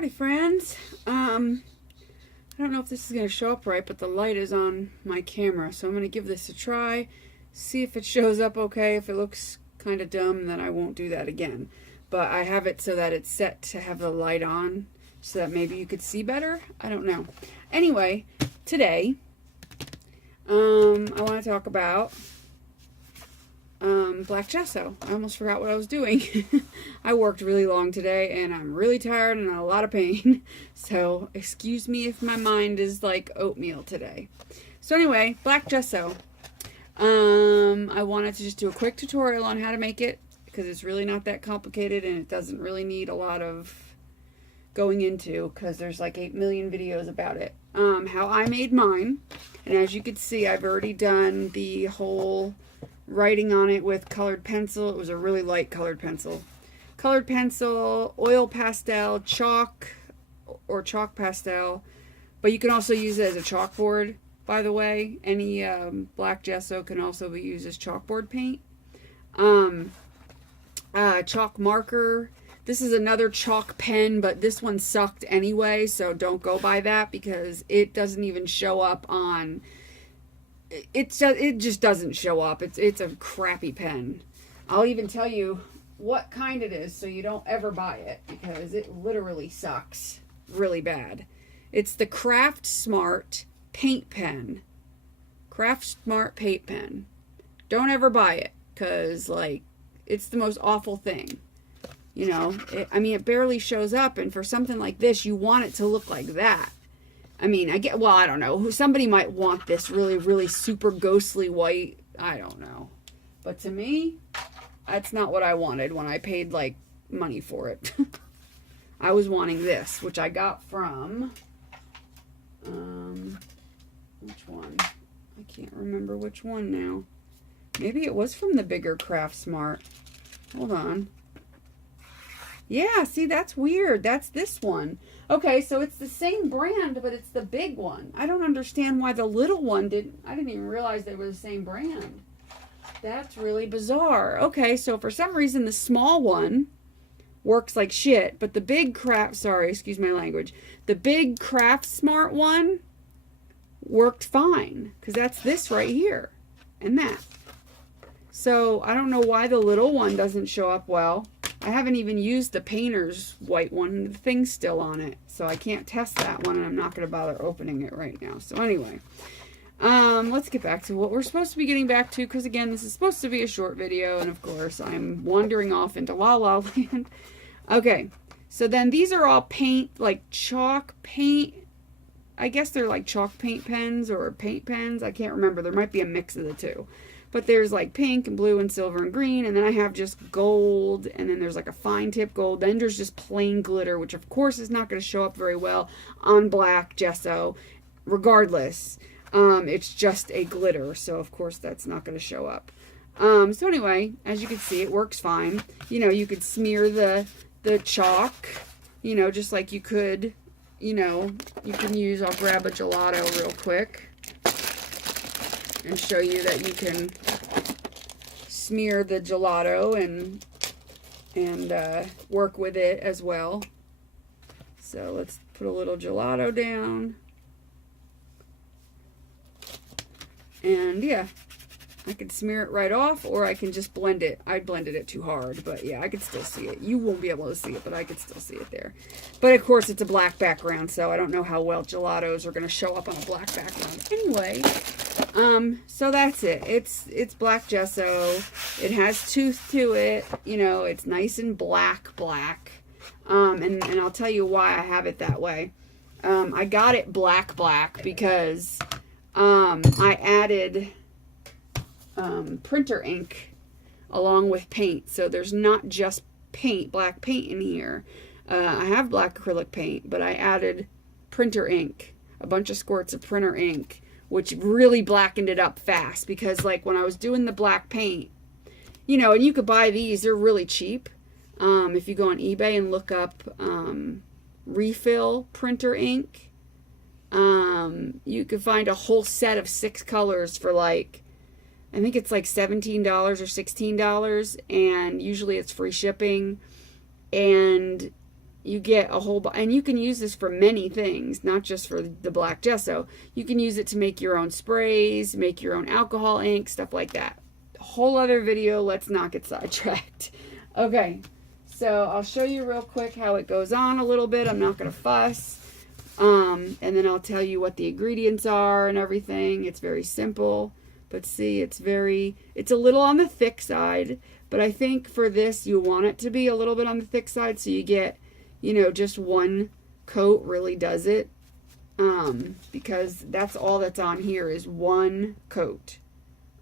Howdy friends. I don't know if this is going to show up right, but the light is on my camera, so I'm going to give this a try, see if it shows up okay. If it looks kind of dumb, then I won't do that again. But I have it so that it's set to have the light on, so that maybe you could see better. I don't know. Anyway, today, I want to talk about black gesso. I almost forgot what I was doing. I worked really long today and I'm really tired and in a lot of pain. So excuse me if my mind is like oatmeal today. So anyway, black gesso. I wanted to just do a quick tutorial on how to make it because it's really not that complicated and it doesn't really need a lot of going into because there's like 8 million videos about it. How I made mine, and as you can see, I've already done the whole writing on it with colored pencil. It was a really light colored pencil. Colored pencil, oil pastel, chalk, or chalk pastel. But you can also use it as a chalkboard, by the way. Any black gesso can also be used as chalkboard paint. Chalk marker. This is another chalk pen, but this one sucked anyway, so don't go by that because it doesn't even show up on... it just doesn't show up. It's a crappy pen. I'll even tell you what kind it is so you don't ever buy it because it literally sucks really bad. It's the Craft Smart paint pen. Craft Smart paint pen. Don't ever buy it because like it's the most awful thing. You know, it barely shows up, and for something like this you want it to look like that. I mean, I don't know. Somebody might want this really, really super ghostly white. I don't know. But to me, that's not what I wanted when I paid, like, money for it. I was wanting this, which I got from... which one? I can't remember which one now. Maybe it was from the bigger Craft Smart. Hold on. Yeah, see, that's weird. That's this one. Okay, so it's the same brand, but it's the big one. I don't understand why the little one didn't... I didn't even realize they were the same brand. That's really bizarre. Okay, so for some reason the small one works like shit, but the big Craft... Sorry, excuse my language. The big Craft Smart one worked fine, because that's this right here and that. So I don't know why the little one doesn't show up well. I haven't even used the painter's white one. The thing's still on it, so I can't test that one, and I'm not going to bother opening it right now. So anyway, let's get back to what we're supposed to be getting back to, because again, this is supposed to be a short video, and of course, I'm wandering off into La La Land. Okay, so then these are all paint, like chalk paint. I guess they're like chalk paint pens or paint pens. I can't remember. There might be a mix of the two. But there's like pink and blue and silver and green. And then I have just gold. And then there's like a fine tip gold. Then there's just plain glitter, which of course is not going to show up very well on black gesso. Regardless, it's just a glitter. So of course that's not going to show up. So anyway, as you can see, it works fine. You know, you could smear the chalk, you know, just like you could, you know, you can use, I'll grab a gelato real quick and show you that you can smear the gelato and work with it as well. So let's put a little gelato down. And yeah, I could smear it right off, or I can just blend it. I blended it too hard, but yeah, I could still see it. You won't be able to see it, but I could still see it there. But of course, it's a black background, so I don't know how well gelatos are going to show up on a black background. Anyway, so that's it. It's black gesso. It has tooth to it. You know, it's nice and black. And I'll tell you why I have it that way. I got it black because I added printer ink along with paint, so there's not just black paint in here. I have black acrylic paint, but I added printer ink, a bunch of squirts of printer ink, which really blackened it up fast, because like when I was doing the black paint, you know, and you could buy these, they're really cheap. If you go on eBay and look up refill printer ink, you could find a whole set of 6 colors for like, I think it's like $17 or $16, and usually it's free shipping. And you get a whole, and you can use this for many things, not just for the black gesso. You can use it to make your own sprays, make your own alcohol ink, stuff like that. A whole other video, let's not get sidetracked. Okay, so I'll show you real quick how it goes on a little bit. I'm not going to fuss. And then I'll tell you what the ingredients are and everything. It's very simple, but see, it's a little on the thick side, but I think for this, you want it to be a little bit on the thick side, so you get, you know, just one coat really does it, because that's all that's on here is one coat.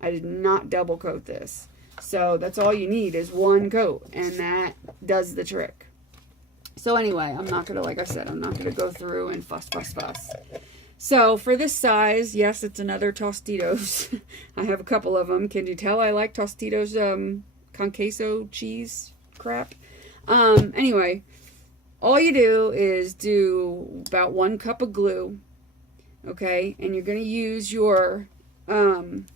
I did not double coat this. So that's all you need is one coat, and that does the trick. So anyway, I'm not going to, like I said, I'm not going to go through and fuss. So for this size, yes, it's another Tostitos. I have a couple of them. Can you tell I like Tostitos con queso cheese crap? Anyway, all you do is do about 1 cup of glue, okay? And you're going to use your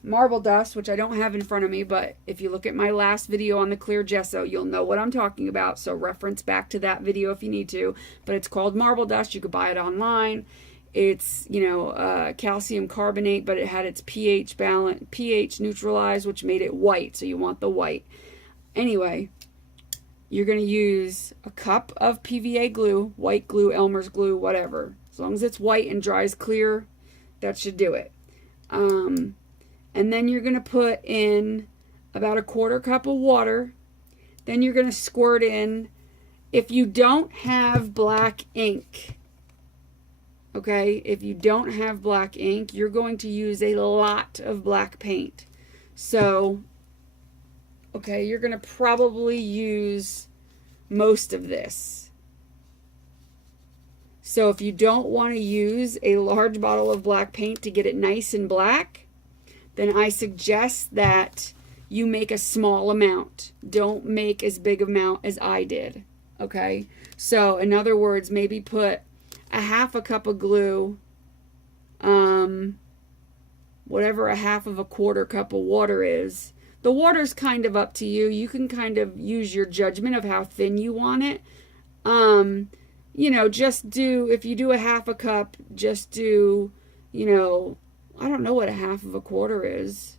marble dust, which I don't have in front of me, but if you look at my last video on the clear gesso, you'll know what I'm talking about, so reference back to that video if you need to. But it's called marble dust. You could buy it online. It's, you know, calcium carbonate, but it had its pH balance, pH neutralized, which made it white, so you want the white. Anyway, you're going to use a cup of PVA glue, white glue, Elmer's glue, whatever. As long as it's white and dries clear, that should do it. And then you're going to put in about a 1/4 cup of water. Then you're going to squirt in, if you don't have black ink, okay, if you don't have black ink, you're going to use a lot of black paint. So, okay, you're going to probably use most of this. So if you don't want to use a large bottle of black paint to get it nice and black, then I suggest that you make a small amount. Don't make as big amount as I did, okay? So in other words, maybe put a 1/2 cup of glue, whatever a 1/2 cup of water is. The water's kind of up to you. You can kind of use your judgment of how thin you want it. You know, just do, if you do a 1/2 cup, just do, you know, I don't know what a 1/4 is.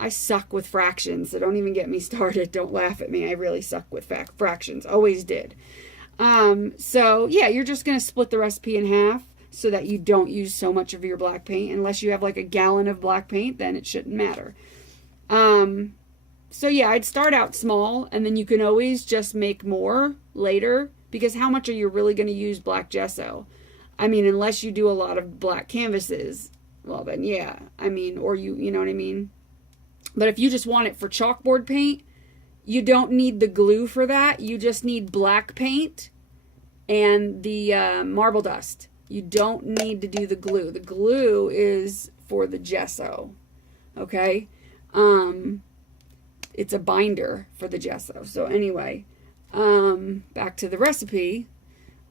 I suck with fractions, so don't even get me started. Don't laugh at me. I really suck with fractions. Always did. So, yeah, you're just going to split the recipe in half so that you don't use so much of your black paint. Unless you have like a gallon of black paint, then it shouldn't matter. So, yeah, I'd start out small, and then you can always just make more later, because how much are you really going to use black gesso? I mean, unless you do a lot of black canvases, well, then, yeah. I mean, or you know what I mean? But if you just want it for chalkboard paint, you don't need the glue for that. You just need black paint and the marble dust. You don't need to do the glue. The glue is for the gesso, okay? It's a binder for the gesso. So anyway, back to the recipe.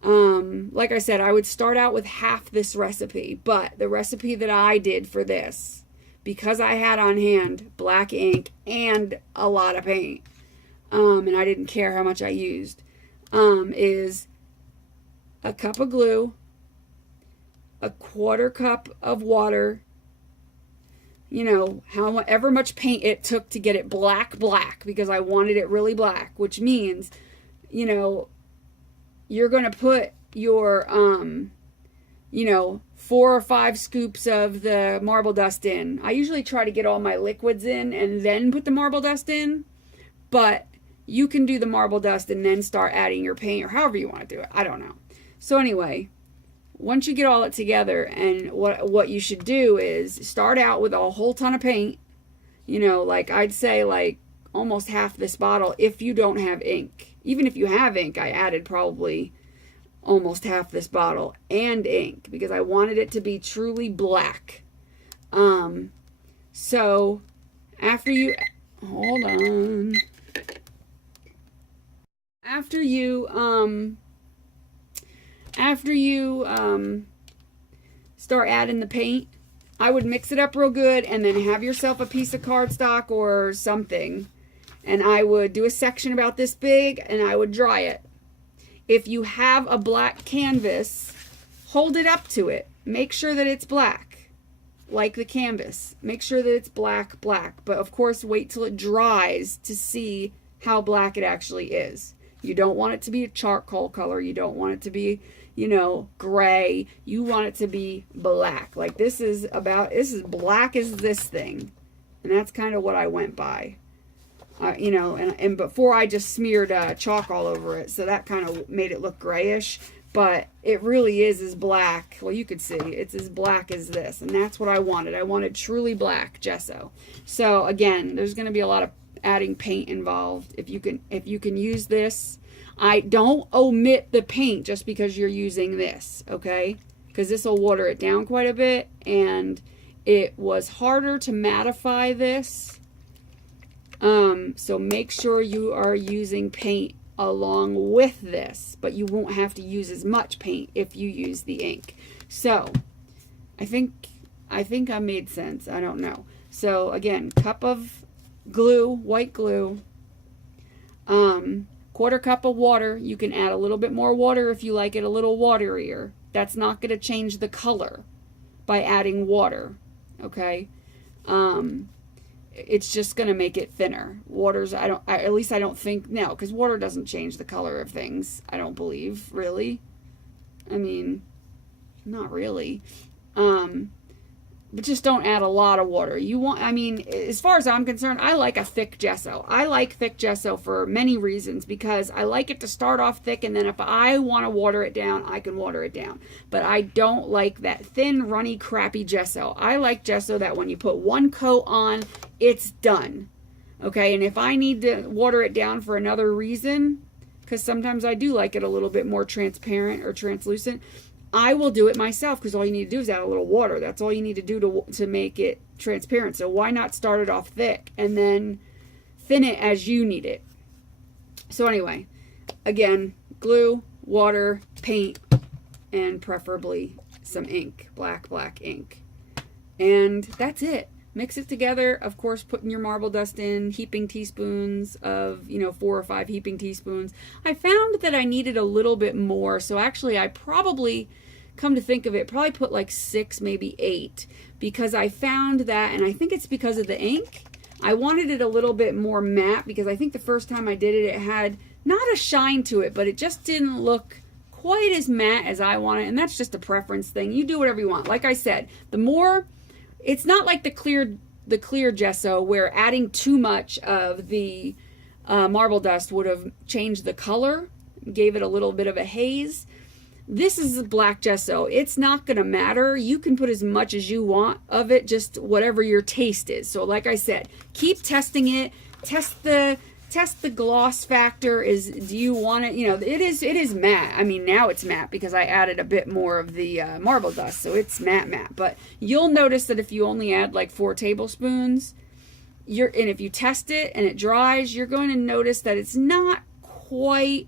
Like I said, I would start out with half this recipe, but the recipe that I did for this, because I had on hand black ink and a lot of paint, and I didn't care how much I used, is a cup of glue, a 1/4 cup of water, you know, however much paint it took to get it black, because I wanted it really black, which means, you know, you're going to put your, you know, 4 or 5 scoops of the marble dust in. I usually try to get all my liquids in and then put the marble dust in, but you can do the marble dust and then start adding your paint, or however you want to do it. I don't know. So anyway, once you get all it together, and what you should do is start out with a whole ton of paint, you know, like I'd say like almost half this bottle if you don't have ink. Even if you have ink, I added probably almost half this bottle and ink because I wanted it to be truly black. So after you, hold on. After you start adding the paint, I would mix it up real good and then have yourself a piece of cardstock or something, and I would do a section about this big and I would dry it. if you have a black canvas, hold it up to it. Make sure that it's black, like the canvas. Make sure that it's black, black. But of course, wait till it dries to see how black it actually is. You don't want it to be a charcoal color. You don't want it to be, you know, gray. You want it to be black. Like this is black as this thing. And that's kind of what I went by. You know, and before I just smeared chalk all over it. So that kind of made it look grayish. But it really is as black. Well, you could see it's as black as this. And that's what I wanted. I wanted truly black gesso. So again, there's going to be a lot of adding paint involved. If you can use this, I don't omit the paint just because you're using this, okay? Because this will water it down quite a bit, and it was harder to mattify this. So make sure you are using paint along with this, but you won't have to use as much paint if you use the ink. So I think I made sense. I don't know. So again, cup of glue, white glue, quarter cup of water. You can add a little bit more water if you like it a little waterier. That's not going to change the color by adding water, okay? It's just going to make it thinner. Water's, at least I don't think, no, because water doesn't change the color of things, I don't believe, really. I mean, not really. But just don't add a lot of water. You want, I mean, as far as I'm concerned, I like a thick gesso. I like thick gesso for many reasons, because I like it to start off thick, and then if I want to water it down, I can water it down. But I don't like that thin, runny, crappy gesso. I like gesso that when you put one coat on, it's done. Okay, and if I need to water it down for another reason, because sometimes I do like it a little bit more transparent or translucent, I will do it myself, because all you need to do is add a little water. That's all you need to do to make it transparent. So why not start it off thick and then thin it as you need it? So anyway, again, glue, water, paint, and preferably some ink, black ink. And that's it. Mix it together. Of course, putting your marble dust in, heaping teaspoons of, 4 or 5 heaping teaspoons. I found that I needed a little bit more. So actually, I probably, come to think of it, probably put like 6, maybe 8. Because I found that, and I think it's because of the ink, I wanted it a little bit more matte, because I think the first time I did it, it had not a shine to it, but it just didn't look quite as matte as I wanted. And that's just a preference thing. You do whatever you want. Like I said, the more... It's not like the clear gesso, where adding too much of the marble dust would have changed the color, gave it a little bit of a haze. This is black gesso. It's not going to matter. You can put as much as you want of it, just whatever your taste is. So like I said, keep testing it. Test the gloss factor. Do you want it? It is matte. I mean, now it's matte because I added a bit more of the marble dust, so it's matte. But you'll notice that if you only add like 4 tablespoons, and if you test it and it dries, you're going to notice that it's not quite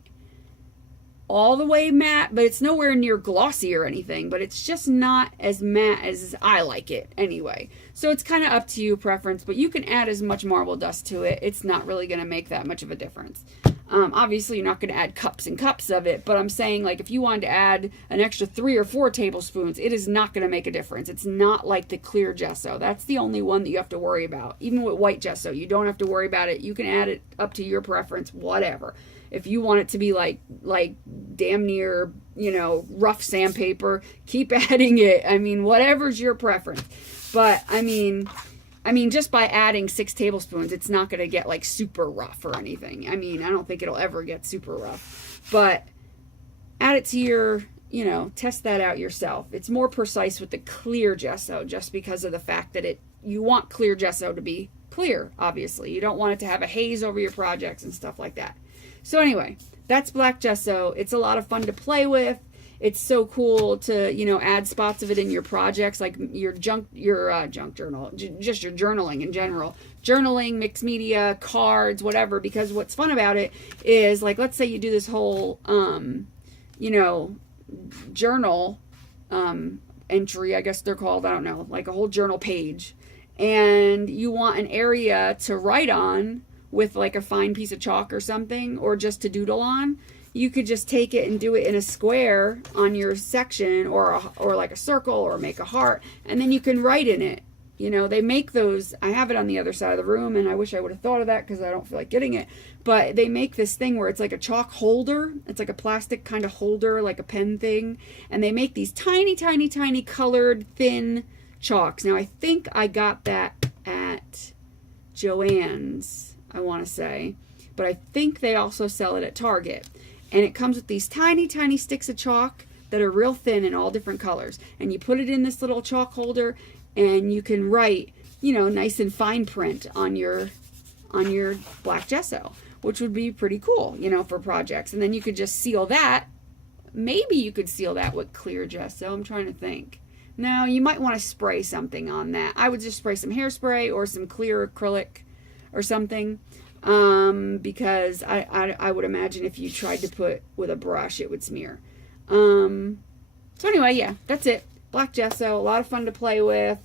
all the way matte, but it's nowhere near glossy or anything, but it's just not as matte as I like it anyway. So it's kind of up to you, preference, but you can add as much marble dust to it. It's not really going to make that much of a difference. Obviously, you're not going to add cups and cups of it, but I'm saying, like, if you wanted to add an extra 3 or 4 tablespoons, it is not going to make a difference. It's not like the clear gesso. That's the only one that you have to worry about. Even with white gesso, you don't have to worry about it. You can add it up to your preference, whatever. If you want it to be like damn near, rough sandpaper, keep adding it. I mean, whatever's your preference. But I mean, just by adding 6 tablespoons, it's not going to get like super rough or anything. I mean, I don't think it'll ever get super rough. But add it to your, test that out yourself. It's more precise with the clear gesso, just because of the fact that you want clear gesso to be clear, obviously. You don't want it to have a haze over your projects and stuff like that. So anyway, that's black gesso. It's a lot of fun to play with. It's so cool to, add spots of it in your projects, like your junk journal, just your journaling in general. Journaling, mixed media, cards, whatever, because what's fun about it is, like, let's say you do this whole, journal entry, I guess they're called, I don't know, like a whole journal page. And you want an area to write on with like a fine piece of chalk or something, or just to doodle on. you could just take it and do it in a square on your section, or like a circle, or make a heart, and then you can write in it. You know, they make those. I have it on the other side of the room, and I wish I would have thought of that because I don't feel like getting it. But they make this thing where it's like a chalk holder. It's like a plastic kind of holder, like a pen thing. And they make these tiny, tiny, tiny colored thin chalks. Now, I think I got that at Joann's, I want to say. But I think they also sell it at Target. And it comes with these tiny, tiny sticks of chalk that are real thin in all different colors. And you put it in this little chalk holder, and you can write, you know, nice and fine print on your black gesso, which would be pretty cool, you know, for projects. And then you could just seal that. Maybe you could seal that with clear gesso. I'm trying to think. No, you might want to spray something on that. I would just spray some hairspray or some clear acrylic or something. Because I would imagine if you tried to put with a brush, it would smear. So anyway, yeah, that's it. Black gesso, a lot of fun to play with.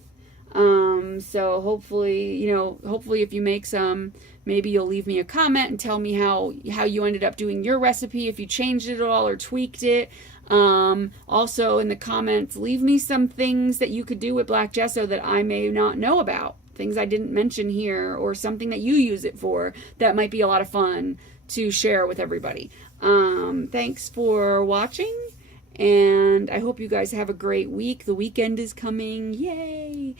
So hopefully, you know, hopefully if you make some, maybe you'll leave me a comment and tell me how you ended up doing your recipe, if you changed it at all or tweaked it. Also in the comments, leave me some things that you could do with black gesso that I may not know about. Things I didn't mention here, or something that you use it for that might be a lot of fun to share with everybody. Thanks for watching, and I hope you guys have a great week. The weekend is coming. Yay!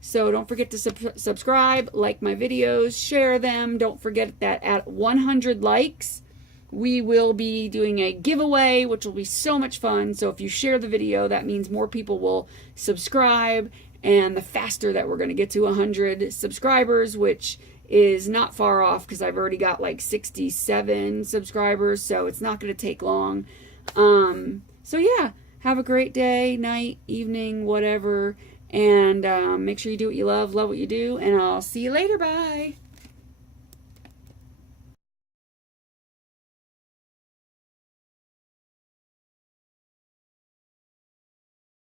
So don't forget to subscribe, like my videos, share them. Don't forget that at 100 likes, we will be doing a giveaway, which will be so much fun. So if you share the video, that means more people will subscribe. And the faster that we're going to get to 100 subscribers, which is not far off because I've already got like 67 subscribers, so it's not going to take long. So yeah, have a great day, night, evening, whatever, and make sure you do what you love what you do, and I'll see you later. Bye.